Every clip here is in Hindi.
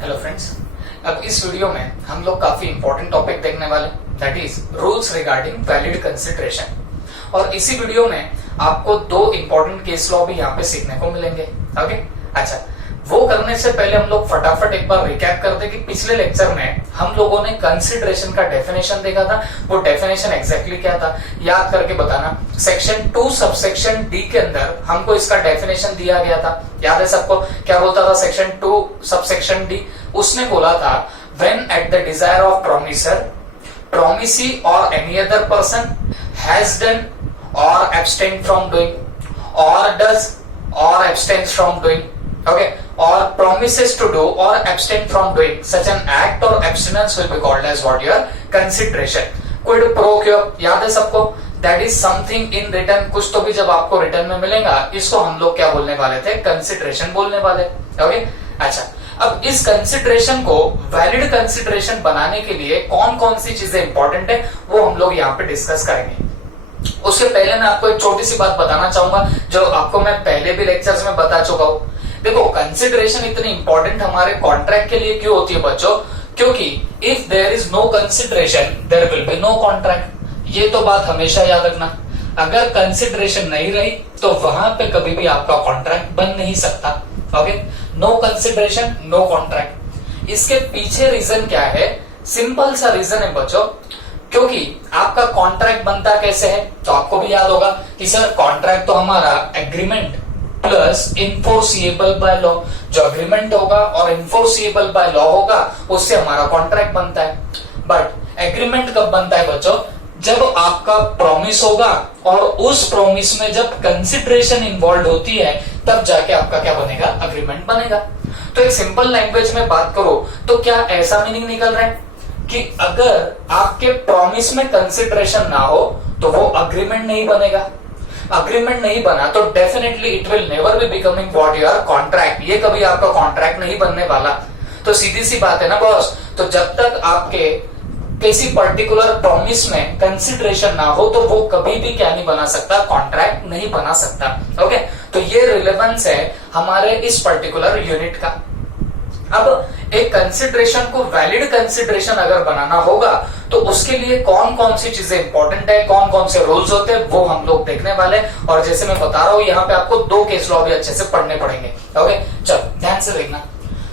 हेलो फ्रेंड्स, अब इस वीडियो में हम लोग काफी इंपॉर्टेंट टॉपिक देखने वाले, that is rules regarding valid consideration. और इसी वीडियो में आपको दो इंपॉर्टेंट केस लॉ भी यहाँ पे सीखने को मिलेंगे। ओके, अच्छा, वो करने से पहले हम लोग फटाफट एक बार रिकैप कर दे कि पिछले लेक्चर में हम लोगों ने कंसिडरेशन का डेफिनेशन देखा था। वो डेफिनेशन एग्जैक्टली क्या था याद करके बताना। सेक्शन 2 सबसेक्शन डी के अंदर हमको इसका डेफिनेशन दिया गया था, याद है सबको? क्या बोलता था सेक्शन 2 सबसेक्शन डी? उसने बोला था when at the desire of promisor, promisee और any other person has done और एब्सटेन फ्रॉम डूइंग और does or abstains from doing, okay, or promises to do or abstain from doing such an act or abstinence will be called as what? Your consideration. quid pro quo, याद है सबको? That is something in written, कुछ तो भी जब आपको रिटर्न में मिलेगा इसको हम लोग क्या बोलने वाले थे? कंसिडरेशन बोलने वाले। ओके, अच्छा, अब इस कंसिडरेशन को वैलिड कंसिडरेशन बनाने के लिए कौन कौन सी चीजें इंपॉर्टेंट है वो हम लोग यहाँ पे डिस्कस करेंगे। उससे पहले मैं आपको एक छोटी सी बात बताना चाहूंगा जो आपको मैं पहले भी लेक्चर्स में बता चुका हूं। देखो, कंसिडरेशन इतनी इंपॉर्टेंट हमारे कॉन्ट्रैक्ट के लिए क्यों होती है बच्चों? क्योंकि if there is no consideration there will be no contract. ये तो बात हमेशा याद रखना। अगर कंसिडरेशन नहीं रही तो वहां पे कभी भी आपका कॉन्ट्रैक्ट बन नहीं सकता। Okay, no consideration no contract. इसके पीछे रीजन क्या है? सिंपल सा रीजन है बच्चों, क्योंकि आपका कॉन्ट्रैक्ट बनता कैसे है तो आपको भी याद होगा कि सर कॉन्ट्रैक्ट तो हमारा agreement plus enforceable by law. जो एग्रीमेंट होगा और इन्फोर्सिएबल बाय लॉ होगा उससे हमारा कॉन्ट्रैक्ट बनता है। बट एग्रीमेंट कब बनता है बच्चों? जब आपका प्रॉमिस होगा और उस प्रॉमिस में जब कंसिडरेशन इन्वॉल्व होती है तब जाके आपका क्या बनेगा? अग्रीमेंट बनेगा। तो एक सिंपल लैंग्वेज में बात करो तो क्या ऐसा मीनिंग निकल रहा है कि अगर आपके प्रॉमिस में कंसिडरेशन ना हो तो वो अग्रीमेंट नहीं बनेगा। अग्रीमेंट नहीं बना तो definitely it will never be becoming what your contract. ये कभी आपका कॉन्ट्रैक्ट नहीं बनने वाला। तो सीधी सी बात है ना बॉस। तो जब तक आपके किसी पर्टिकुलर प्रॉमिस में कंसिडरेशन ना हो तो वो कभी भी क्या नहीं बना सकता? कॉन्ट्रैक्ट नहीं बना सकता। ओके, तो ये रिलेवेंस है हमारे इस पर्टिकुलर यूनिट का। अब एक कंसिडरेशन को वैलिड कंसिडरेशन अगर बनाना होगा तो उसके लिए कौन कौन सी चीजें इंपॉर्टेंट है, कौन कौन से रूल्स होते हैं वो हम लोग देखने वाले हैं। और जैसे मैं बता रहा हूं यहाँ पे आपको दो केस लॉ भी अच्छे से पढ़ने पड़ेंगे। ओके, चलो ध्यान से देखना।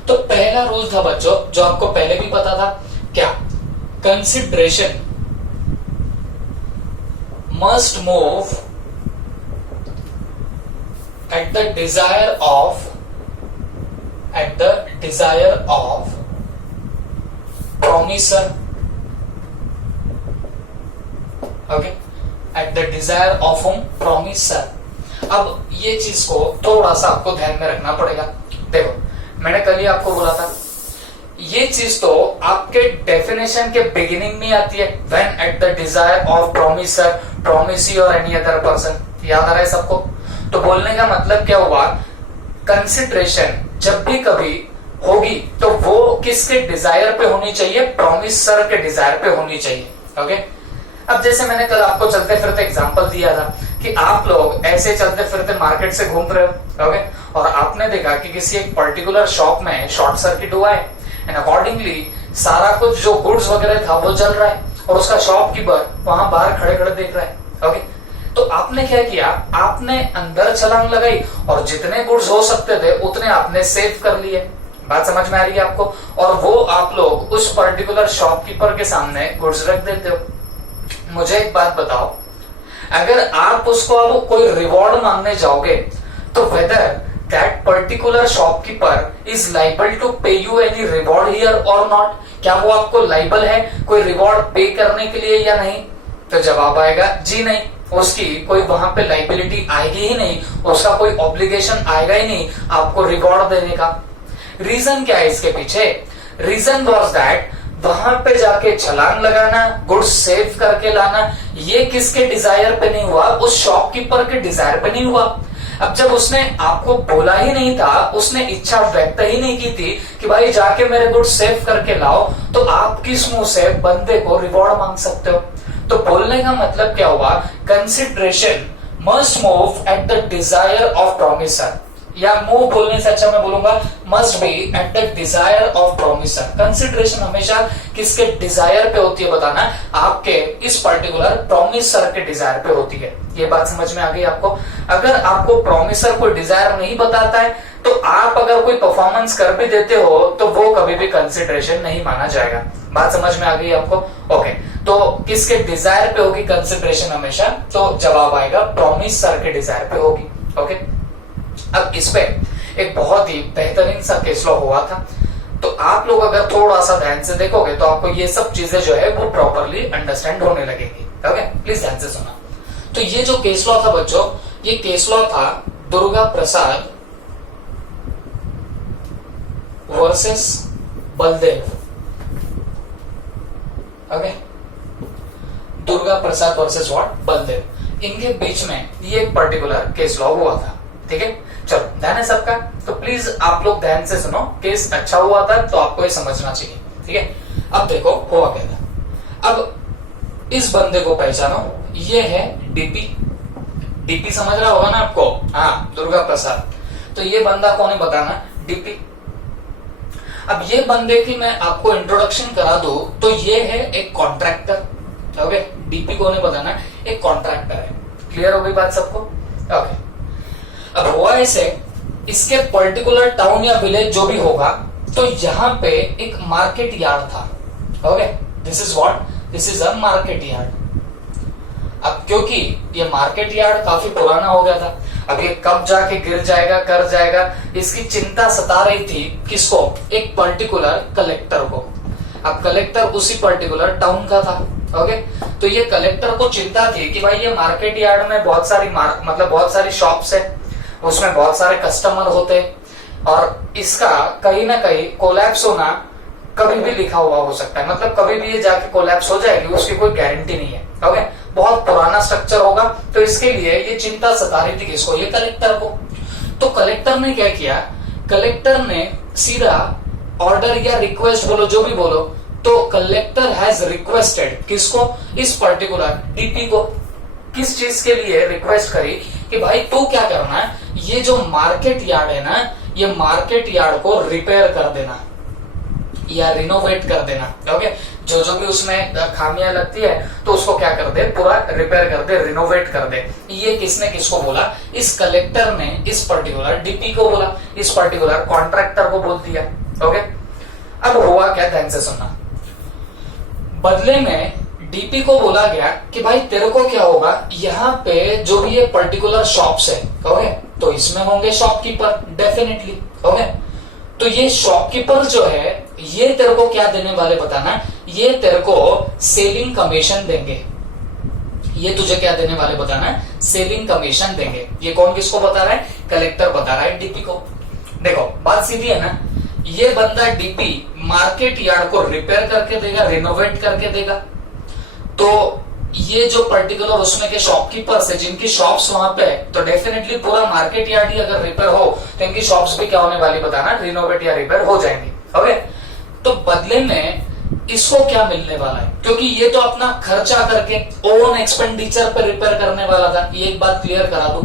तो पहला रूल था बच्चों जो आपको पहले भी पता था, क्या? Consideration must move at the Dzire of promiser, okay, at the desire of whom? promiser। अब ये चीज को थोड़ा सा आपको ध्यान में रखना पड़ेगा। देखो, मैंने कल ही आपको बोला था ये चीज तो आपके डेफिनेशन के बिगिनिंग में आती है, when at the desire of promiser, promisee और any other person। याद आ रहा है सबको? तो बोलने का मतलब क्या हुआ? कंसिडरेशन जब भी कभी होगी तो वो किसके डिजायर पे होनी चाहिए? प्रोमिसर के डिजायर पे होनी चाहिए। ओके, अब जैसे मैंने कल आपको चलते फिरते एग्जांपल दिया था कि आप लोग ऐसे चलते फिरते मार्केट से घूम रहे हो, ओके, और आपने देखा कि किसी एक पर्टिकुलर शॉप में शॉर्ट सर्किट हुआ है एंड अकॉर्डिंगली सारा कुछ जो गुड्स वगैरह था वो जल रहा है और उसका शॉपकीपर वहां बाहर खड़े खड़े देख रहा है। ओके, तो आपने क्या किया? आपने अंदर छलांग लगाई और जितने गुड्स हो सकते थे उतने आपने सेव कर लिए। बात समझ में आ रही है आपको? और वो आप लोग उस पर्टिकुलर शॉपकीपर के सामने गुड्स रख देते हो। मुझे एक बात बताओ, अगर आप उसको अब कोई रिवॉर्ड मांगने जाओगे तो whether that particular shopkeeper is liable to pay you any reward here और नॉट? क्या वो आपको लाइबल है कोई रिवॉर्ड पे करने के लिए या नहीं? तो जवाब आएगा जी नहीं। उसकी कोई वहां पे लाइबिलिटी आएगी ही नहीं, उसका कोई ऑब्लिगेशन आएगा ही नहीं आपको रिवॉर्ड देने का। रीजन क्या है इसके पीछे? रीजन वॉज दैट वहां पे जाके छलांग लगाना, गुड्स सेव करके लाना, ये किसके डिजायर पे नहीं हुआ? उस शॉपकीपर के डिजायर पे नहीं हुआ। अब जब उसने आपको बोला ही नहीं था, उसने इच्छा व्यक्त ही नहीं की थी कि भाई जाके मेरे गुड्स सेव करके लाओ, तो आप किस मुंह से बंदे को रिवॉर्ड मांग सकते हो? तो बोलने का मतलब क्या हुआ? Consideration must move at the desire of promisor. या मूव बोलने से अच्छा मैं बोलूंगा must be at the desire of promisor. Consideration हमेशा किसके डिजायर पे होती है बताना, आपके इस पर्टिकुलर प्रोमिसर के डिजायर पे होती है। ये बात समझ में आ गई आपको। अगर आपको प्रोमिसर कोई डिजायर नहीं बताता है तो आप अगर कोई परफॉर्मेंस कर भी देते हो तो वो कभी भी कंसिडरेशन नहीं माना जाएगा। बात समझ में आ गई आपको? ओके, तो किसके डिजायर पे होगी कंसिडरेशन हमेशा, तो जवाब आएगा प्रोमिसर के डिजायर पे होगी। ओके, अब इस पे एक बहुत ही बेहतरीन सा केस लॉ हुआ था, तो आप लोग अगर थोड़ा सा ध्यान से देखोगे तो आपको ये सब चीजें जो है वो प्रॉपरली अंडरस्टैंड होने लगेगी। ओके, प्लीज ध्यान से सुना। तो ये जो केस लॉ था बच्चों, ये केस लॉ था Durga Prasad versus Baldev. Okay, Durga Prasad versus what, Baldev. इनके बीच में ये एक पर्टिकुलर केस लॉ हुआ था। ठीक है, चलो ध्यान है सबका, तो प्लीज आप लोग ध्यान से सुनो। केस अच्छा हुआ था तो आपको ये समझना चाहिए। ठीक है, अब देखो हुआ क्या था। अब इस बंदे को पहचानो, ये है डीपी। डीपी समझ रहा होगा ना आपको? हाँ, दुर्गा प्रसाद। तो ये बंदा कौन है बताना, डीपी। अब ये बंदे की मैं आपको इंट्रोडक्शन करा दूं तो ये है एक कॉन्ट्रैक्टर। ओके, डीपी कौन है बताना, एक कॉन्ट्रैक्टर है। क्लियर हो गई बात सबको? ओके, अब हुआ ऐसे, इसके पर्टिकुलर टाउन या विलेज जो भी होगा, तो यहाँ पे एक मार्केट यार्ड था। Okay, this is what, this is a market yard. अब क्योंकि ये मार्केट यार्ड काफी पुराना हो गया था, अब ये कब जाके गिर जाएगा, कर जाएगा, इसकी चिंता सता रही थी किसको, एक पर्टिकुलर कलेक्टर को। अब कलेक्टर उसी पर्टिकुलर टाउन का था। ओके, तो ये कलेक्टर को चिंता थी कि भाई ये मार्केट यार्ड में बहुत सारी मतलब बहुत सारी शॉप्स है, उसमें बहुत सारे कस्टमर होते और इसका कहीं ना कहीं कोलैप्स होना कभी भी लिखा हुआ हो सकता है, मतलब कभी भी ये जाके कोलैप्स हो जाएगी, उसकी कोई गारंटी नहीं है। ओके, बहुत पुराना स्ट्रक्चर होगा, तो इसके लिए ये चिंता सता रही थी किसको, ये कलेक्टर को। तो कलेक्टर ने क्या किया, कलेक्टर ने सीधा ऑर्डर या रिक्वेस्ट बोलो, जो भी बोलो, तो कलेक्टर हैज रिक्वेस्टेड किसको, इस पर्टिकुलर डीपी को। किस चीज के लिए रिक्वेस्ट करी कि भाई तू क्या करना है, ये जो मार्केट यार्ड है ना, ये मार्केट यार्ड को रिपेयर कर देना या रिनोवेट कर देना। ओके, जो भी उसमें खामियां लगती है तो उसको क्या कर दे, पूरा रिपेयर कर दे, रिनोवेट कर दे। ये किसने किसको बोला, इस कलेक्टर ने इस पर्टिकुलर डीपी को बोला, इस पर्टिकुलर कॉन्ट्रैक्टर को बोल दिया। ओके, अब हुआ क्या, ध्यान से सुनना। बदले में डीपी को बोला गया कि भाई तेरे को क्या होगा, यहाँ पे जो भी ये पर्टिकुलर शॉप्स है, ओके, तो इसमें होंगे शॉपकीपर डेफिनेटली। ओके, तो ये शॉपकीपर जो है ये तेरे को क्या देने वाले बताना, ये तेरे को सेलिंग कमीशन देंगे। ये तुझे क्या देने वाले बताना, सेलिंग कमीशन देंगे। ये कौन किसको बता रहा है, कलेक्टर बता रहा है डीपी को। देखो बात सीधी है ना, ये बंदा डीपी मार्केट यार्ड को रिपेयर करके देगा, रिनोवेट करके देगा, तो ये जो पर्टिकुलर उसमें के शॉपकीपर्स है जिनकी शॉप्स वहां पे है, तो डेफिनेटली पूरा मार्केट यार्ड ही अगर रिपेयर हो तो इनकी शॉप्स भी क्या होने वाली बताना, रिनोवेट या रिपेयर हो जाएंगी। ओके, तो बदले में इसको क्या मिलने वाला है, क्योंकि ये तो अपना खर्चा करके ओन एक्सपेंडिचर पे रिपेयर करने वाला था। ये एक बात क्लियर करा दूं,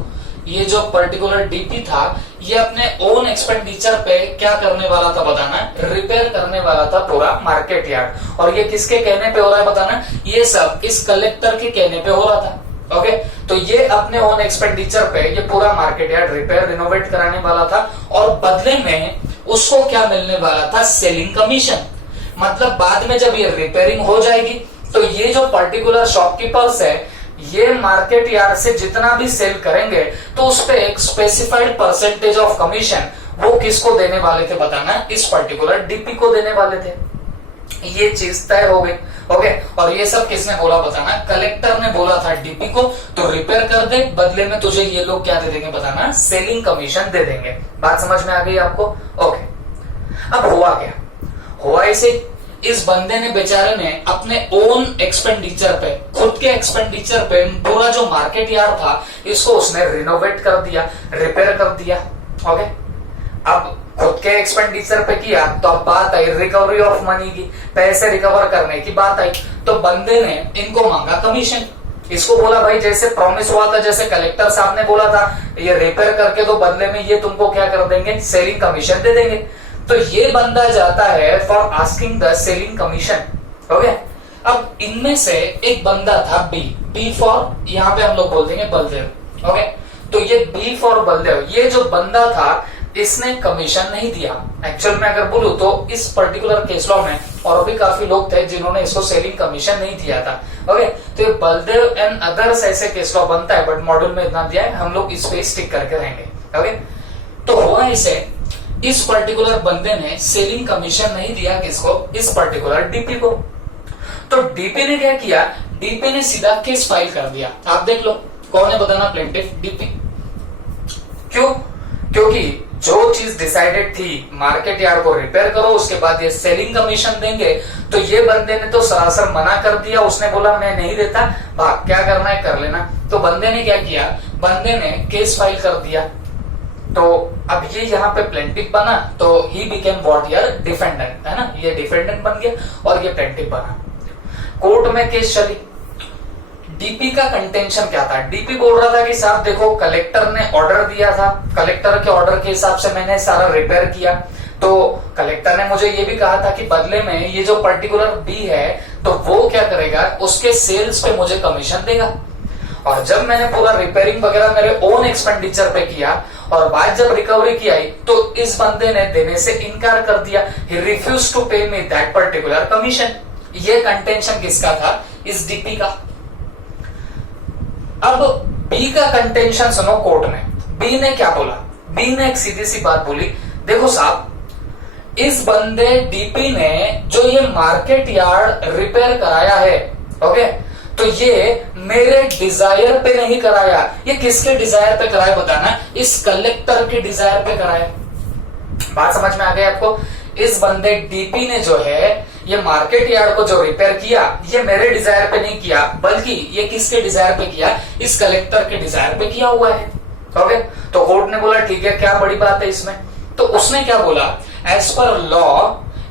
ये जो पर्टिकुलर डीपी था ये अपने ओन एक्सपेंडिचर पे क्या करने वाला था बताना, रिपेयर करने वाला था पूरा मार्केट यार्ड। और ये किसके कहने पे हो रहा है बताना, ये सब इस कलेक्टर के कहने पे हो रहा था। ओके, तो ये अपने ओन एक्सपेंडिचर पे ये पूरा मार्केट यार्ड रिपेयर रिनोवेट कराने वाला था, और बदले में उसको क्या मिलने वाला था, सेलिंग कमीशन। मतलब बाद में जब ये रिपेयरिंग हो जाएगी तो ये जो पर्टिकुलर शॉपकीपर्स है ये मार्केट यार्ड से जितना भी सेल करेंगे तो उस पे एक स्पेसिफाइड परसेंटेज ऑफ कमीशन वो किसको देने वाले थे बताना, इस पर्टिकुलर डीपी को देने वाले थे। ये चीज तय हो गई। ओके, और ये सब किसने बोला बताना, कलेक्टर ने बोला था डीपी को, तो रिपेयर कर दे, बदले में तुझे ये लोग क्या दे देंगे बताना, सेलिंग कमीशन दे देंगे। बात समझ में आ गई आपको? ओके, अब हुआ क्या, हुआ इसे इस बंदे ने बेचारे ने अपने ओन एक्सपेंडिचर पे, खुद के एक्सपेंडिचर पे पूरा जो मार्केट यार्ड था इसको उसने रिनोवेट कर दिया, रिपेयर कर दिया। ओके, अब खुद के एक्सपेंडिचर पे किया तो अब बात आई रिकवरी ऑफ मनी की, पैसे रिकवर करने की बात आई, तो बंदे ने इनको मांगा कमीशन। इसको बोला भाई जैसे प्रॉमिस हुआ था, जैसे कलेक्टर साहब ने बोला था ये रिपेयर करके दो, बदले में ये तुमको क्या कर देंगे, सेलिंग कमीशन दे देंगे। तो ये बंदा जाता है for asking the selling commission. Okay, अब इनमें से एक बंदा था बी फॉर, यहां पे हम लोग बोल देंगे बलदेव। ओके, तो ये बी फॉर बलदेव, ये जो बंदा था इसने कमीशन नहीं दिया। एक्चुअल में अगर बोलूं तो इस पर्टिकुलर केस लॉ में और भी काफी लोग थे जिन्होंने इसको सेलिंग कमीशन नहीं दिया था। ओके, तो ये बलदेव एंड अदर्स ऐसे केस लॉ बनता है, बट मॉड्यूल में इतना दिया है, हम लोग इस पे स्टिक करके रहेंगे। ओके, तो हुआ इसे, इस पर्टिकुलर बंदे ने सेलिंग कमीशन नहीं दिया किसको, इस पर्टिकुलर डीपी को। तो डीपी ने क्या किया, डीपी ने सीधा केस फाइल कर दिया। आप देख लो कौन है बताना, प्लेंटिफ डीपी। क्यों? क्योंकि जो चीज डिसाइडेड थी मार्केट यार्ड को रिपेयर करो, उसके बाद ये सेलिंग कमीशन देंगे, तो ये बंदे ने तो सरासर मना कर दिया। उसने बोला मैं नहीं देता, भाग क्या करना है कर लेना। तो बंदे ने क्या किया, बंदे ने केस फाइल कर दिया। तो अब ये यहाँ पे प्लेंटिफ बना, तो ही बिकेम व्हाट यार, डिफेंडेंट, है ना, ये डिफेंडेंट बन गया और ये प्लेंटिफ बना। कोर्ट में केस चली। डीपी का कंटेंशन क्या था, डीपी बोल रहा था कि साहब देखो कलेक्टर ने ऑर्डर दिया था, कलेक्टर के ऑर्डर के हिसाब से मैंने सारा रिपेयर किया, तो कलेक्टर ने मुझे ये भी कहा था कि बदले में ये जो पर्टिकुलर बी है तो वो क्या करेगा, उसके सेल्स पे मुझे कमीशन देगा। और जब मैंने पूरा रिपेयरिंग वगैरह मेरे ओन एक्सपेंडिचर पे किया और बाद जब रिकवरी की आई तो इस बंदे ने देने से इनकार कर दिया। ही रिफ्यूज टू पे मी दैट पर्टिकुलर कमीशन। ये कंटेंशन किसका था, इस डीपी का। अब बी का कंटेंशन सुनो कोर्ट में। बी ने क्या बोला, बी ने एक सीधी सी बात बोली, देखो साहब इस बंदे डीपी ने जो ये मार्केट यार्ड रिपेयर कराया है, ओके, तो ये मेरे डिजायर पे नहीं कराया। ये किसके डिजायर पे कराया बताना, इस कलेक्टर के डिजायर पे कराया। बात समझ में आ गई आपको? इस बंदे डीपी ने जो है ये मार्केट यार्ड को जो रिपेयर किया, ये मेरे डिजायर पे नहीं किया, बल्कि ये किसके डिजायर पे किया, इस कलेक्टर के डिजायर पे किया हुआ है। ओके, तो कोर्ट ने बोला ठीक है, क्या बड़ी बात है इसमें। तो उसने क्या बोला, as per law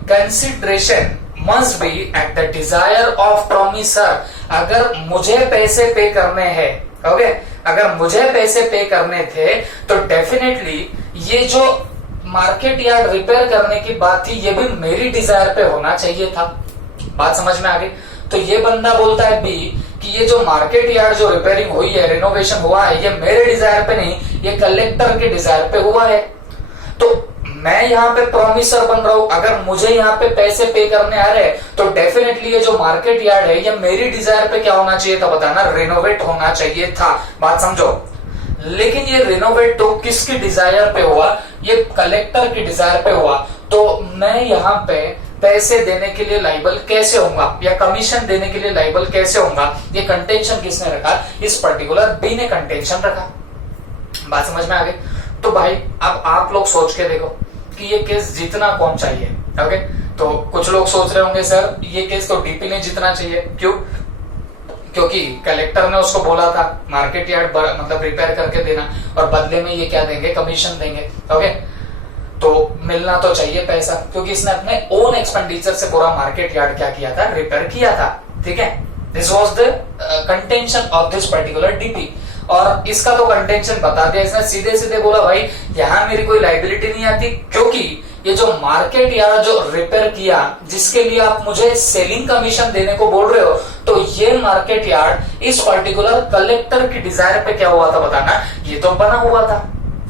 consideration must be at the desire of promisor. अगर मुझे पैसे पे करने हैं, ओके, अगर मुझे पैसे पे करने थे तो डेफिनेटली ये जो मार्केट यार्ड रिपेयर करने की बात थी ये भी मेरी डिजायर पे होना चाहिए था। बात समझ में आ गई? तो ये बंदा बोलता है बी कि ये जो मार्केट यार्ड जो रिपेयरिंग हुई है, रिनोवेशन हुआ है, ये मेरे डिजायर पे नहीं, ये कलेक्टर के डिजायर पे हुआ है। तो मैं यहाँ पे प्रोमिसर बन रहा हूं, अगर मुझे यहाँ पे पैसे पे करने आ रहे हैं तो डेफिनेटली ये जो मार्केट यार्ड है ये मेरी डिजायर पे क्या होना चाहिए था बताना, रिनोवेट होना चाहिए था। बात समझो? लेकिन ये रिनोवेट तो किसकी डिजायर पे हुआ, ये कलेक्टर की डिजायर पे हुआ। तो मैं यहाँ पे पैसे देने के लिए लाइबल कैसे होऊंगा या कमीशन देने के लिए लाइबल कैसे होऊंगा, ये कंटेंशन किसने रखा, इस पर्टिकुलर बी ने कंटेंशन रखा। बात समझ में आ गई? तो भाई अब आप लोग सोच के देखो कि ये केस जीतना कौन चाहिए। ओके, तो कुछ लोग सोच रहे होंगे सर ये केस तो डीपी ने जीतना चाहिए। क्यों? क्योंकि कलेक्टर ने उसको बोला था मार्केट यार्ड मतलब रिपेयर करके देना और बदले में ये क्या देंगे, कमीशन देंगे। ओके, तो मिलना तो चाहिए पैसा, क्योंकि इसने अपने ओन एक्सपेंडिचर से पूरा मार्केट यार्ड क्या किया था, रिपेयर किया था। ठीक है, this was the contention of this particular DP. और इसका तो कंटेंशन बता दिया इसने, सीधे सीधे बोला भाई यहाँ मेरी कोई लाइबिलिटी नहीं आती, क्योंकि ये जो मार्केट यार्ड जो रिपेयर किया जिसके लिए आप मुझे सेलिंग कमीशन देने को बोल रहे हो, तो ये मार्केट यार्ड इस पर्टिकुलर कलेक्टर की डिजायर पे क्या हुआ था बताना, ये तो बना हुआ था।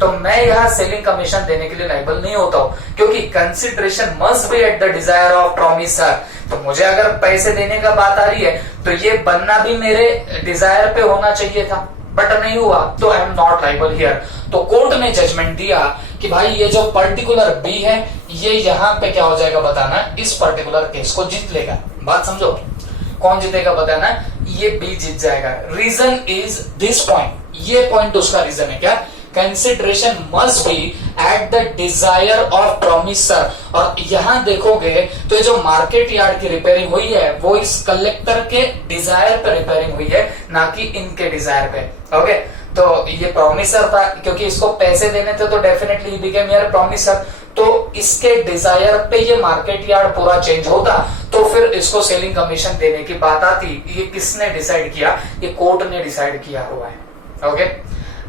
तो मैं यहाँ सेलिंग कमीशन देने के लिए लाइबल नहीं होता हूँ, क्योंकि consideration must be at the desire of promisor. तो मुझे अगर पैसे देने का बात आ रही है तो ये बनना भी मेरे डिजायर पे होना चाहिए था, बट नहीं हुआ, तो I am not liable here. तो कोर्ट ने जजमेंट दिया कि भाई ये जो पर्टिकुलर बी है ये यहाँ पे क्या हो जाएगा बताना, इस पर्टिकुलर केस को जीत लेगा। बात समझो? कौन जीतेगा बताना, ये बी जीत जाएगा। रीजन इज दिस पॉइंट, ये पॉइंट उसका रीजन है क्या, consideration must be at the desire of promisor. और यहां देखोगे तो ये जो मार्केट यार्ड की रिपेयरिंग हुई है वो इस कलेक्टर के डिजायर पे रिपेयरिंग हुई है, ना कि इनके डिजायर पे। ओके, तो ये प्रोमिसर था, क्योंकि इसको पैसे देने थे तो डेफिनेटली बिकेम यार प्रोमिसर। तो इसके डिजायर पे ये मार्केट यार्ड पूरा चेंज होता, तो फिर इसको सेलिंग कमीशन देने की बात आती। ये किसने डिसाइड किया? ये कोर्ट ने डिसाइड किया हुआ है। Okay,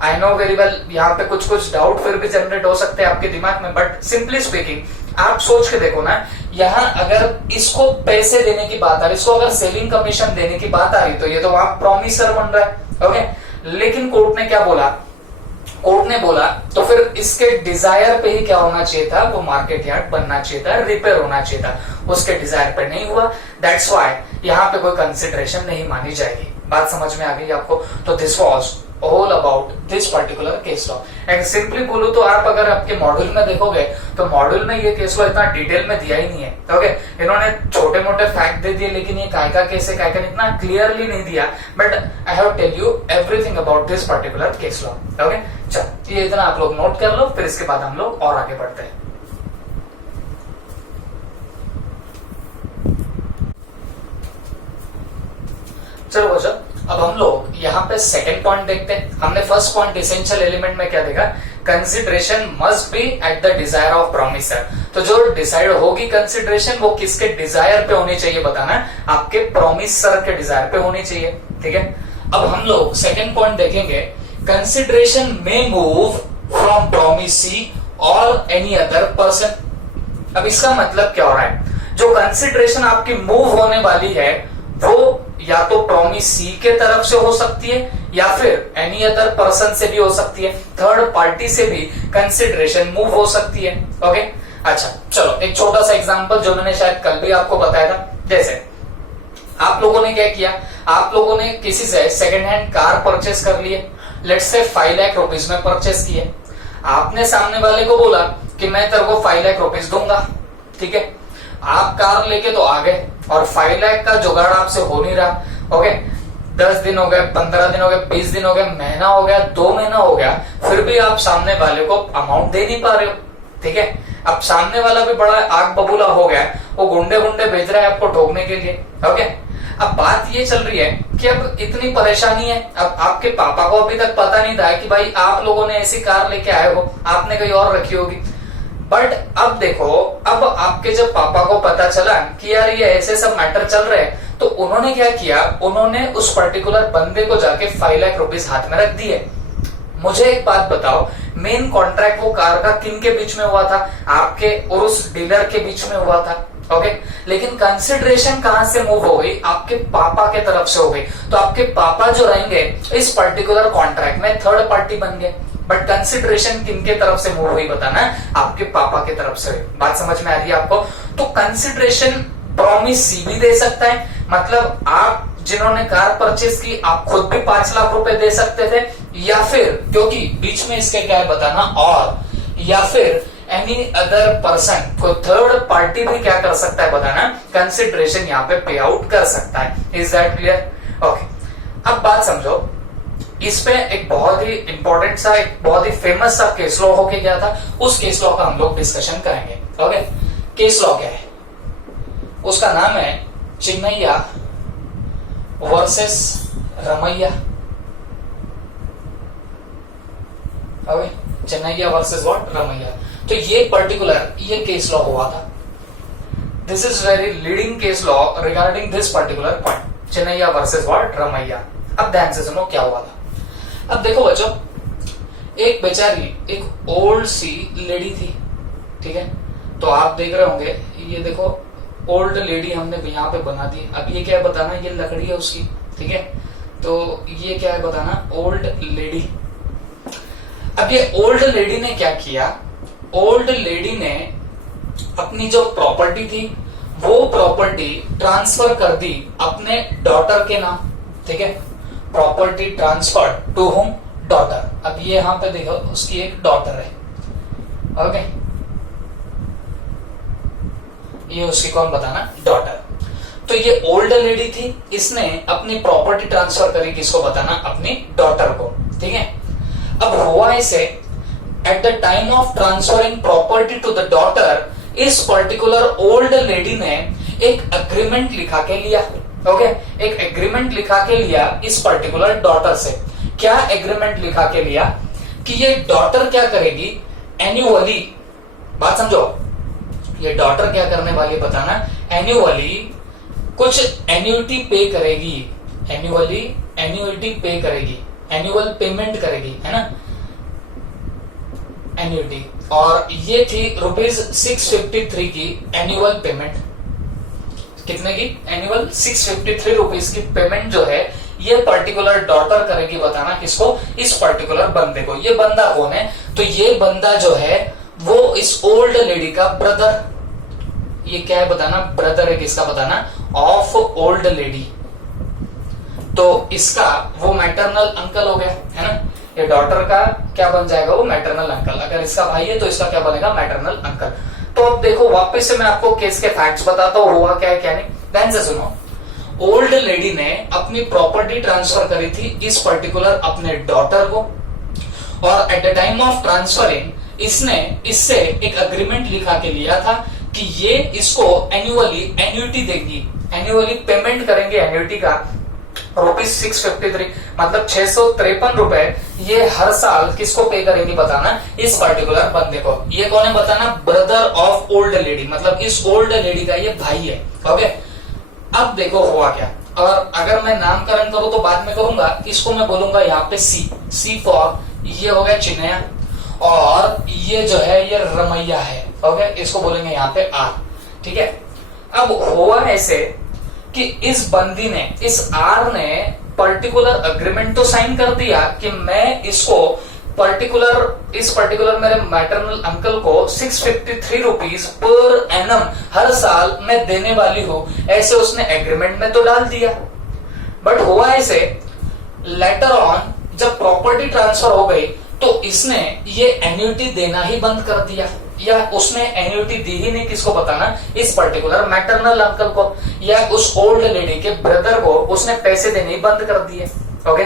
I know very well, यहाँ पे कुछ कुछ डाउट फिर भी जनरेट हो सकते हैं आपके दिमाग में, बट सिंपली स्पीकिंग आप सोच के देखो ना, यहाँ अगर इसको पैसे देने की बात आ रही, इसको अगर सेलिंग कमीशन देने की बात आ रही, तो ये तो वहां प्रोमिसर बन रहा है। ओके, लेकिन कोर्ट ने क्या बोला? कोर्ट ने बोला तो फिर इसके डिजायर पे ही क्या होना चाहिए था? वो मार्केट यार्ड बनना चाहिए था, रिपेयर होना चाहिए था। उसके डिजायर पे नहीं हुआ, दैट्स व्हाई यहाँ पे कोई कंसिडरेशन नहीं मानी जाएगी। बात समझ में आ गई आपको? तो this was all about this particular case law. And simply बोलूं तो आप अगर आपके मॉड्यूल में देखोगे तो मॉड्यूल में ये केस लॉ इतना डिटेल में दिया ही नहीं है। ओके, इन्होंने छोटे मोटे फैक्ट दे दिए, लेकिन ये काय का केस है, काय का इतना क्लियरली नहीं दिया। But I have tell you everything about this particular case law. Okay, चलो ये इतना आप लोग नोट कर लो, फिर इसके बाद हम लोग और आगे बढ़ते हैं। चलो बच्चों, अब हम लोग यहाँ पे सेकंड पॉइंट देखते हैं। हमने फर्स्ट पॉइंट एसेंशियल एलिमेंट में क्या देखा? Consideration must be at the desire of promisor. तो जो डिसाइड होगी कंसिडरेशन, वो किसके डिजायर पे होनी चाहिए बताना है? आपके प्रोमिसर के डिजायर पे होनी चाहिए। ठीक है, अब हम लोग सेकंड पॉइंट देखेंगे, कंसिडरेशन में मूव फ्रॉम प्रोमिसी और एनी अदर पर्सन। अब इसका मतलब क्या हो रहा है? जो कंसिडरेशन आपकी मूव होने वाली है वो या तो प्रोमिसी के तरफ से हो सकती है, या फिर एनी अदर पर्सन से भी हो सकती है, थर्ड पार्टी से भी कंसिडरेशन मूव हो सकती है। ओके, अच्छा चलो एक छोटा सा एग्जांपल जो मैंने शायद कल भी आपको बताया था। जैसे आप लोगों ने क्या किया? आप लोगों ने किसी से सेकंड हैंड कार परचेस कर लिए, लेट्स से 5 लाख रुपीज में परचेस किए। आपने सामने वाले को बोला कि मैं तेरे को 5 लाख रुपीज दूंगा। ठीक है, आप कार लेके तो आ गए और 5 लाख का जुगाड़ आपसे हो नहीं रहा। ओके, 10 दिन हो गए, 15 दिन हो गए, 20 दिन हो गए, महीना हो गया, 2 महीना हो गया, फिर भी आप सामने वाले को अमाउंट दे नहीं पा रहे हो। ठीक है, अब सामने वाला भी बड़ा आग बबूला हो गया, वो गुंडे गुंडे भेज रहा है आपको ठोकने के लिए। ओके, अब बात ये चल रही है कि अब इतनी परेशानी है। अब आपके पापा को अभी तक पता नहीं था कि भाई आप लोगों ने ऐसी कार लेके आए हो, आपने कहीं और रखी होगी। बट अब देखो, अब आपके जब पापा को पता चला कि यार ये ऐसे सब मैटर चल रहे हैं, तो उन्होंने क्या किया? उन्होंने उस पर्टिकुलर बंदे को जाके 5 लाख रुपीज हाथ में रख दिए। मुझे एक बात बताओ, मेन कॉन्ट्रैक्ट वो कार का किन के बीच में हुआ था? आपके और उस डीलर के बीच में हुआ था। ओके, लेकिन कंसिडरेशन कहां से मूव हो गई? आपके पापा के तरफ से हो गई। तो आपके पापा जो रहेंगे इस पर्टिकुलर कॉन्ट्रैक्ट में थर्ड पार्टी बन गए। बट कंसिडरेशन किनके तरफ से मूव हुई बताना है? आपके पापा के तरफ से। बात समझ में आ रही है आपको? तो कंसिडरेशन प्रॉमिस सी भी दे सकता है, मतलब आप जिन्होंने कार परचेस की आप खुद भी 5 लाख रुपए दे सकते थे, या फिर क्योंकि बीच में इसके क्या है बताना, और या फिर एनी अदर पर्सन, कोई थर्ड पार्टी भी क्या कर सकता है बताना, कंसिडरेशन यहाँ पे पे आउट कर सकता है। Is that clear? ओके, अब बात समझो, इस पे एक बहुत ही इंपॉर्टेंट सा, एक बहुत ही फेमस सा केस लॉ होके गया था। उस केस लॉ का हम लोग डिस्कशन करेंगे। ओके, केस लॉ क्या है? उसका नाम है Chinnaya versus Ramayya. Okay, Chinnaya versus what? Ramayya. तो ये पर्टिकुलर ये केस लॉ हुआ था। This is very leading case law regarding this particular point, Chinnaya versus what? Ramayya. अब ध्यान से सुनो क्या हुआ था। अब देखो बच्चों, एक बेचारी, एक ओल्ड सी लेडी थी। ठीक है, तो आप देख रहे होंगे, ये देखो ओल्ड लेडी हमने यहाँ पे बना दी। अब ये क्या है बताना, ये लकड़ी है उसकी। ठीक है, तो ये क्या है बताना, ओल्ड लेडी। अब ये ओल्ड लेडी ने क्या किया? ओल्ड लेडी ने अपनी जो प्रॉपर्टी थी वो प्रॉपर्टी ट्रांसफर कर दी अपने डॉटर के नाम। ठीक है, property transfer to home? Daughter. अब ये यहां पे देखो उसकी एक डॉटर है। ओके, ये उसकी कौन बताना? डॉटर। तो ये ओल्ड लेडी थी, इसने अपनी प्रॉपर्टी ट्रांसफर करी किसको बताना? अपनी डॉटर को। ठीक है, अब हुआ इसे at the time of transferring property to the daughter, इस पर्टिकुलर ओल्ड लेडी ने एक अग्रीमेंट लिखा के लिया। ओके, एक एग्रीमेंट लिखा के लिया इस पर्टिकुलर डॉटर से। क्या एग्रीमेंट लिखा के लिया? कि ये डॉटर क्या करेगी? एन्युअली, बात समझो, ये डॉटर क्या करने वाली है बताना, एन्युअली कुछ एन्युटी पे करेगी, एन्युअलिटी पे करेगी, एनुअल पेमेंट करेगी, है ना, एन्युटी। और ये थी ₹653 की एनुअल पेमेंट। कितने की? एनुअल 653 रुपीज की पेमेंट जो है ये पर्टिकुलर डॉटर करेगी बताना, किसको? इस पर्टिकुलर बंदे को। ये बंदा कौन है? तो ये बंदा जो है वो इस ओल्ड लेडी का ब्रदर, ये क्या है बताना, ब्रदर है किसका बताना, ऑफ ओल्ड लेडी। तो इसका वो मैटरनल अंकल हो गया, है ना। ये डॉटर का क्या बन जाएगा? वो मैटरनल अंकल। अगर इसका भाई है तो इसका क्या बनेगा? Maternal uncle. तो अब देखो वापस से मैं आपको केस के फैक्ट्स बताता हूँ, हुआ क्या है क्या नहीं। ध्यान से सुनो। ओल्ड लेडी ने अपनी प्रॉपर्टी ट्रांसफर करी थी इस पर्टिकुलर अपने डॉटर को, और eight the time of transferring इसने इससे एक अग्रीमेंट लिखा के लिया था कि ये इसको एन्युअली एन्युटी देगी, एन्युअली पेमेंट करेंगे एन्युटी का ₹653, मतलब 653 रुपए ये हर साल किसको पे करेंगी बताना, इस पर्टिकुलर बंदे को। ये कौन है बताना? ब्रदर ऑफ ओल्ड लेडी, मतलब इस ओल्ड लेडी का ये भाई है। ओके, अब देखो हुआ क्या। और अगर मैं नामकरण करूं तो बाद में करूंगा, इसको मैं बोलूंगा यहाँ पे सी फॉर, ये हो गया चिन्हया, और ये जो है ये रमैया है। ओके, इसको बोलेंगे यहाँ पे आर। ठीक है, अब हुआ ऐसे कि इस बंदी ने, इस आर ने पर्टिकुलर अग्रीमेंट तो साइन कर दिया कि मैं इसको इस पर्टिकुलर मेरे मैटरनल अंकल को 653 रुपीज पर एनम हर साल मैं देने वाली हूं, ऐसे उसने एग्रीमेंट में तो डाल दिया। बट हुआ ऐसे, लेटर ऑन जब प्रॉपर्टी ट्रांसफर हो गई तो इसने ये एन्युटी देना ही बंद कर दिया, या उसने एन्युटी दी ही नहीं, किसको बताना, इस पर्टिकुलर मैटरनल अंकल को, या उस ओल्ड लेडी के ब्रदर को उसने पैसे देने ही बंद कर दिए। ओके,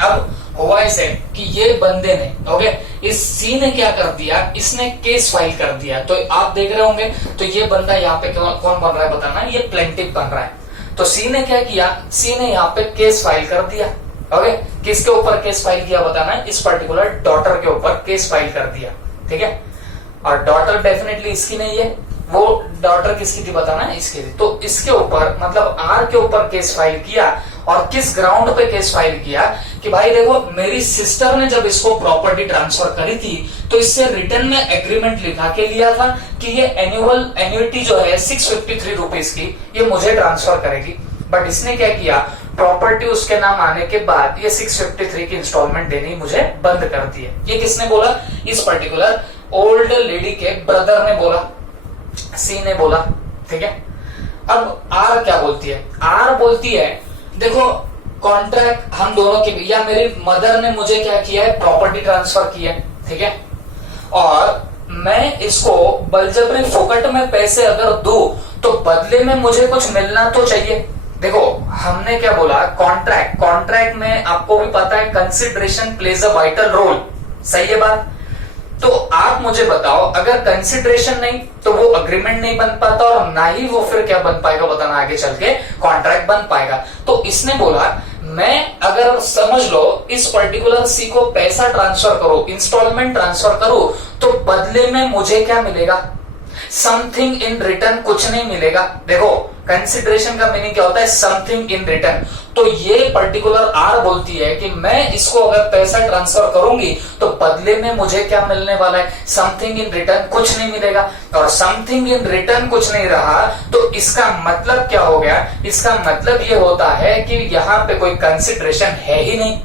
अब हुआ ऐसे कि ये बंदे ने, ओके, इस सी ने क्या कर दिया, इसने केस फाइल कर दिया। तो आप देख रहे होंगे, तो ये बंदा यहाँ पे कौन बन रहा है बताना, ये प्लेंटिफ बन रहा है। तो सी ने क्या किया, सी ने यहाँ पे केस फाइल कर दिया। ओके, किसके ऊपर केस फाइल किया बताना, इस पर्टिकुलर डॉटर के ऊपर केस फाइल कर दिया। ठीक है, और डॉटर डेफिनेटली इसकी नहीं है, वो डॉटर किसकी थी बताना, इसकी थी। तो इसके ऊपर मतलब आर के ऊपर केस फाइल किया, और किस ग्राउंड पे केस फाइल किया कि भाई देखो मेरी सिस्टर ने जब इसको प्रॉपर्टी ट्रांसफर करी थी तो इससे रिटर्न में एग्रीमेंट लिखा के लिया था कि ये एन्युटी जो है 653 रुपीज की ये मुझे ट्रांसफर करेगी। बट इसने क्या किया, प्रॉपर्टी उसके नाम आने के बाद ये 653 की इंस्टॉलमेंट देनी मुझे बंद कर दी है। ये किसने बोला, इस पर्टिकुलर ओल्ड लेडी के ब्रदर ने बोला, सी ने बोला। ठीक है, अब आर क्या बोलती है, आर बोलती है देखो कॉन्ट्रैक्ट हम दोनों की, या मेरी मदर ने मुझे क्या किया है, प्रॉपर्टी ट्रांसफर किया है। ठीक है, और मैं इसको बलजबरी फोकट में पैसे अगर दूं तो बदले में मुझे कुछ मिलना तो चाहिए। देखो हमने क्या बोला, कॉन्ट्रैक्ट में आपको भी पता है consideration plays a vital role. सही है बात। तो आप मुझे बताओ, अगर कंसिडरेशन नहीं तो वो अग्रीमेंट नहीं बन पाता, और ना ही वो फिर क्या बन पाएगा बताना, आगे चल के कॉन्ट्रैक्ट बन पाएगा। तो इसने बोला मैं अगर समझ लो इस पर्टिकुलर सी को पैसा ट्रांसफर करो, इंस्टॉलमेंट ट्रांसफर करो, तो बदले में मुझे क्या मिलेगा, समथिंग इन रिटर्न, कुछ नहीं मिलेगा। देखो कंसिडरेशन का मीनिंग क्या होता है, समथिंग इन रिटर्न। तो ये पर्टिकुलर आर बोलती है कि मैं इसको अगर पैसा ट्रांसफर करूंगी तो बदले में मुझे क्या मिलने वाला है, समथिंग इन रिटर्न, कुछ नहीं मिलेगा। और समथिंग इन रिटर्न कुछ नहीं रहा तो इसका मतलब क्या हो गया, इसका मतलब ये होता है कि यहाँ पे कोई कंसिडरेशन है ही नहीं।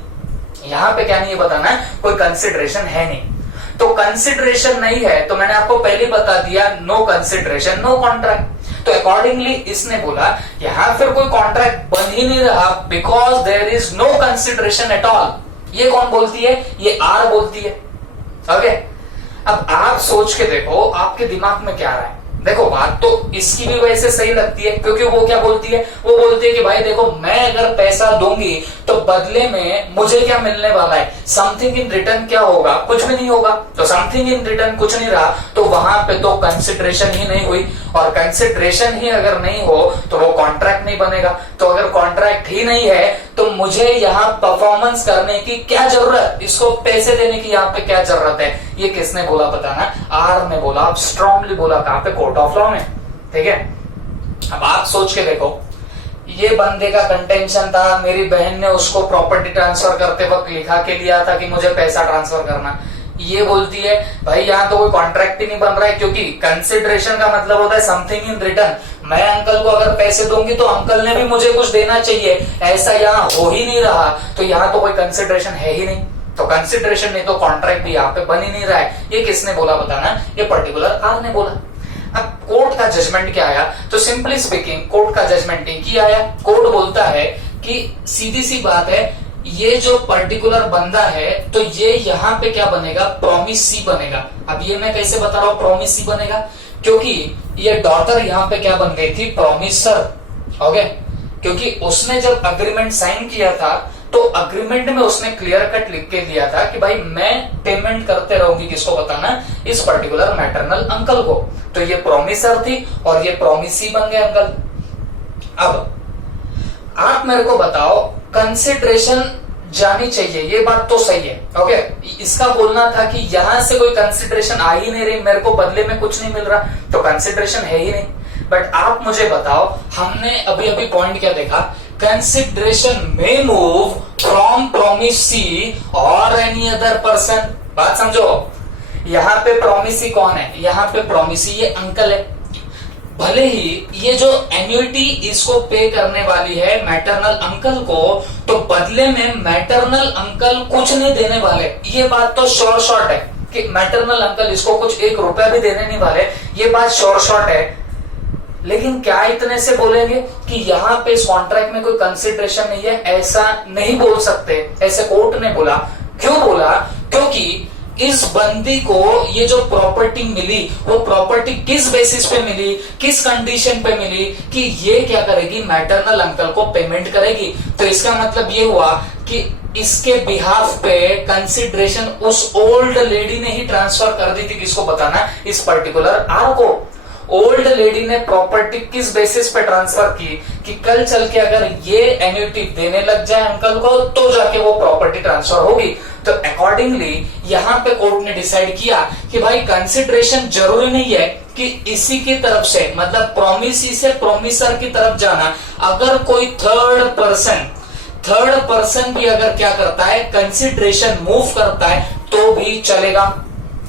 यहाँ पे क्या नहीं है बताना है, कोई कंसिडरेशन है नहीं। तो कंसिडरेशन नहीं है तो मैंने आपको पहले बता दिया, नो कंसिडरेशन नो कॉन्ट्रैक्ट। तो अकॉर्डिंगली इसने बोला यहां फिर कोई कॉन्ट्रैक्ट बन ही नहीं रहा, because there is no consideration at all. ये कौन बोलती है, ये आर बोलती है। ओके, अब आप सोच के देखो आपके दिमाग में क्या आ रहा है। देखो बात तो इसकी भी वजह से सही लगती है, क्योंकि वो क्या बोलती है, वो बोलती है कि भाई देखो मैं अगर पैसा दूंगी तो बदले में मुझे क्या मिलने वाला है, समथिंग इन रिटर्न क्या होगा, कुछ भी नहीं होगा। तो समथिंग इन रिटर्न कुछ नहीं रहा तो वहां पे तो कंसिडरेशन ही नहीं हुई, और कंसिडरेशन ही अगर नहीं हो तो वो कॉन्ट्रैक्ट नहीं बनेगा। तो अगर कॉन्ट्रैक्ट ही नहीं है तो मुझे यहाँ परफॉर्मेंस करने की क्या जरूरत, इसको पैसे देने की यहाँ पे क्या जरूरत है? ये किसने बोला बताना? आर ने बोला, स्ट्रांगली बोला। कहां पे? कोर्ट ऑफ लॉ में। ठीक है, अब आप सोच के देखो, ये बंदे का कंटेंशन था, मेरी बहन ने उसको प्रॉपर्टी ट्रांसफर करते वक्त लिखा के लिया था कि मुझे पैसा ट्रांसफर करना। ये बोलती है भाई यहाँ तो कोई कॉन्ट्रैक्ट ही नहीं बन रहा है, क्योंकि कंसिडरेशन का मतलब होता है समथिंग इन रिटर्न। मैं अंकल को अगर पैसे दूंगी तो अंकल ने भी मुझे कुछ देना चाहिए, ऐसा यहाँ हो ही नहीं रहा, तो यहाँ तो कोई कंसिडरेशन है ही नहीं। तो कंसिडरेशन नहीं तो कॉन्ट्रैक्ट भी यहाँ पे बन ही नहीं रहा है। ये किसने बोला बताना? ये पर्टिकुलर आर ने बोला। अब कोर्ट का जजमेंट क्या आया? तो सिंपली स्पीकिंग कोर्ट का जजमेंट एक ही आया। कोर्ट बोलता है कि सीधी सी बात है, ये जो पर्टिकुलर बंदा है तो ये यहाँ पे क्या बनेगा? प्रॉमिस सी बनेगा। अब ये मैं कैसे बता रहा हूं प्रॉमिस सी बनेगा? क्योंकि ये डॉटर यहाँ पे क्या बन गई थी? प्रॉमिसर। ओके, क्योंकि उसने जब अग्रीमेंट साइन किया था तो अग्रीमेंट में उसने क्लियर कट लिख के दिया था कि भाई मैं पेमेंट करते रहूंगी, किसको बताना? इस पर्टिकुलर मैटरनल अंकल को। तो ये प्रॉमिसर थी और ये प्रॉमिसी बन गए अंकल। अब आप मेरे को बताओ, कंसिडरेशन जानी चाहिए, ये बात तो सही है। ओके, इसका बोलना था कि यहां से कोई कंसिडरेशन आ ही नहीं रही, मेरे को बदले में कुछ नहीं मिल रहा, तो कंसिडरेशन है ही नहीं। बट आप मुझे बताओ, हमने अभी अभी पॉइंट क्या देखा? कंसिडरेशन में मूव फ्रॉम प्रॉमिसी और एनी अदर पर्सन। बात समझो, यहाँ पे प्रॉमिसी कौन है? यहाँ पे प्रॉमिसी ये अंकल है। भले ही ये जो एन्युइटी इसको पे करने वाली है मैटरनल अंकल को, तो बदले में मैटरनल अंकल कुछ नहीं देने वाले। ये बात तो श्योर शॉर्ट है कि मैटरनल अंकल इसको कुछ 1 रुपया भी देने नहीं वाले, ये बात श्योर शॉर्ट है। लेकिन क्या इतने से बोलेंगे कि यहाँ पे इस कॉन्ट्रैक्ट में कोई कंसिडरेशन नहीं है? ऐसा नहीं बोल सकते, ऐसे कोर्ट ने बोला। क्यों बोला? क्योंकि इस बंदी को ये जो प्रॉपर्टी मिली, वो प्रॉपर्टी किस बेसिस पे मिली, किस कंडीशन पे मिली कि ये क्या करेगी? मैटरनल अंकल को पेमेंट करेगी। तो इसका मतलब ये हुआ कि इसके बिहाफ पे कंसिडरेशन उस ओल्ड लेडी ने ही ट्रांसफर कर दी थी। किसको बताना? इस पर्टिकुलर आर को। ओल्ड लेडी ने प्रॉपर्टी किस बेसिस पे ट्रांसफर की कि कल चल के अगर ये एन्युटी देने लग जाए अंकल को तो जाके वो प्रॉपर्टी ट्रांसफर होगी। तो अकॉर्डिंगली यहाँ पे कोर्ट ने डिसाइड किया कि भाई कंसिडरेशन जरूरी नहीं है कि इसी की तरफ से, मतलब प्रॉमिसी से प्रॉमिसर की तरफ जाना। अगर कोई थर्ड पर्सन भी अगर क्या करता है, कंसिडरेशन मूव करता है, तो भी चलेगा।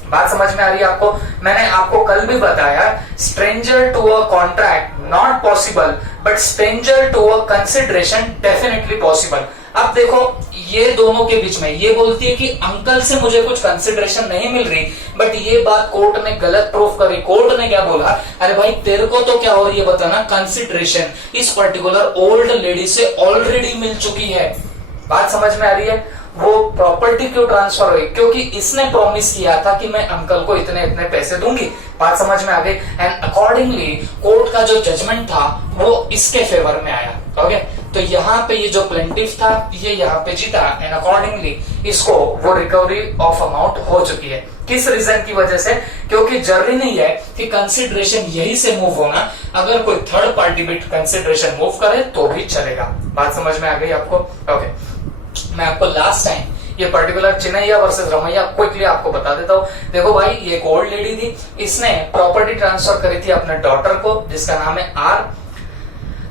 बात समझ में आ रही है आपको? मैंने आपको कल भी बताया, stranger to a contract not possible, but stranger to a consideration definitely possible. अब देखो, ये दोनों के बीच में ये बोलती है कि अंकल से मुझे कुछ कंसिडरेशन नहीं मिल रही, बट ये बात कोर्ट ने गलत प्रूफ करी। कोर्ट ने क्या बोला? अरे भाई तेरे को तो क्या हो रही है बताना? कंसिडरेशन इस पर्टिकुलर ओल्ड लेडी से ऑलरेडी मिल चुकी है। बात समझ में आ रही है? वो प्रॉपर्टी क्यों ट्रांसफर हुई? क्योंकि इसने प्रॉमिस किया था कि मैं अंकल को इतने इतने पैसे दूंगी। बात समझ में आ गई? एंड अकॉर्डिंगली कोर्ट का जो जजमेंट था वो इसके फेवर में आया। ओके, तो यहाँ पे ये जो प्लेंटिफ था ये यहाँ पे जीता, एंड अकॉर्डिंगली इसको वो रिकवरी ऑफ अमाउंट हो चुकी है। किस रीजन की वजह से? क्योंकि जरूरी नहीं है कि कंसिडरेशन यही से मूव होना, अगर कोई थर्ड पार्टी भी कंसिडरेशन मूव करे तो भी चलेगा। बात समझ में आ गई आपको? ओके, मैं आपको लास्ट टाइम ये particular Chinnaya versus Ramayya quickly आपको बता देता हूँ। देखो भाई, ये एक ओल्ड लेडी थी, इसने प्रॉपर्टी ट्रांसफर करी थी अपने डॉटर को जिसका नाम है आर।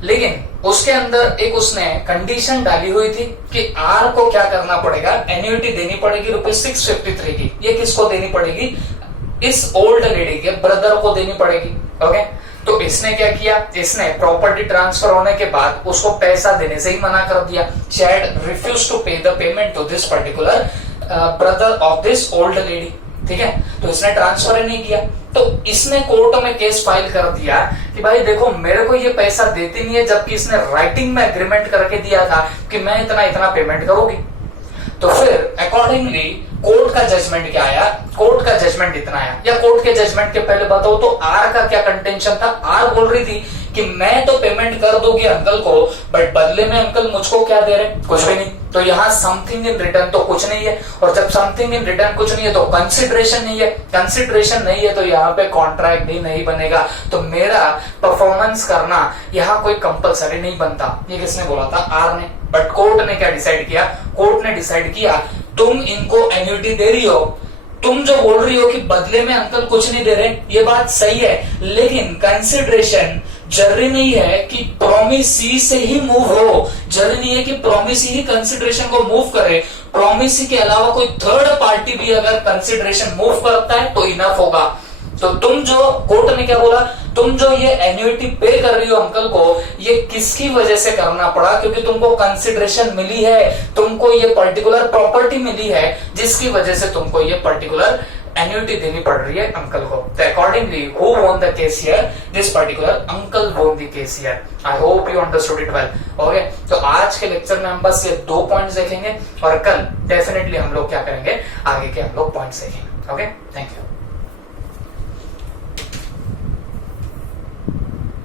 लेकिन उसके अंदर एक उसने कंडीशन डाली हुई थी कि आर को क्या करना पड़ेगा? एन्युटी देनी पड़ेगी ₹653 की। ये किसको देनी पड़ेगी? इस ओल्ड लेडी के ब्रदर को देनी पड़ेगी। ओके, तो इसने क्या किया? इसने प्रॉपर्टी ट्रांसफर होने के बाद उसको पैसा देने से ही मना कर दिया। Chad refuse to pay the payment to this particular brother of this old lady. ठीक है, तो इसने ट्रांसफर ही नहीं किया। तो इसने कोर्ट में केस फाइल कर दिया कि भाई देखो, मेरे को ये पैसा देती नहीं है, जबकि इसने राइटिंग में एग्रीमेंट करके दिया था कि मैं इतना इतना पेमेंट करूंगी। तो फिर अकॉर्डिंगली कोर्ट का जजमेंट क्या आया? कोर्ट का जजमेंट इतना आया, या कोर्ट के जजमेंट के पहले बताओ तो आर का क्या कंटेंशन था? आर बोल रही थी कि मैं तो पेमेंट कर दूंगी अंकल को, बट बदले में अंकल मुझको क्या दे रहे? कुछ भी नहीं। तो यहाँ समथिंग इन रिटर्न तो कुछ नहीं है, और जब समथिंग इन रिटर्न कुछ नहीं है तो कंसिडरेशन नहीं है, कंसिडरेशन नहीं है तो यहाँ पे कॉन्ट्रैक्ट भी नहीं बनेगा। तो मेरा परफॉर्मेंस करना यहाँ कोई कंपलसरी नहीं बनता। ये किसने बोला था? आर ने। बट कोर्ट ने क्या डिसाइड किया? कोर्ट ने डिसाइड किया तुम इनको एन्युटी दे रही हो, तुम जो बोल रही हो कि बदले में अंकल कुछ नहीं दे रहे, ये बात सही है, लेकिन कंसिडरेशन जरूरी नहीं है कि प्रोमिसी से ही मूव हो, जरूरी नहीं है कि प्रोमिसी ही कंसिडरेशन को मूव करे। प्रोमिसी के अलावा कोई थर्ड पार्टी भी अगर कंसिडरेशन मूव करता है तो इनफ होगा। तो तुम जो, कोर्ट ने क्या बोला, तुम जो ये एन्युटी पे कर रही हो अंकल को, ये किसकी वजह से करना पड़ा? क्योंकि तुमको कंसिडरेशन मिली है, तुमको ये पर्टिकुलर प्रॉपर्टी मिली है, जिसकी वजह से तुमको ये पर्टिकुलर एन्युटी देनी पड़ रही है अंकल को। तो accordingly who won the case here? This particular uncle won the case here. I hope you understood it well. Okay, तो आज के लेक्चर में हम बस ये 2 पॉइंट्स देखेंगे और कल डेफिनेटली हम लोग क्या करेंगे, आगे के हम लोग पॉइंट्स देखेंगे। Okay, thank you.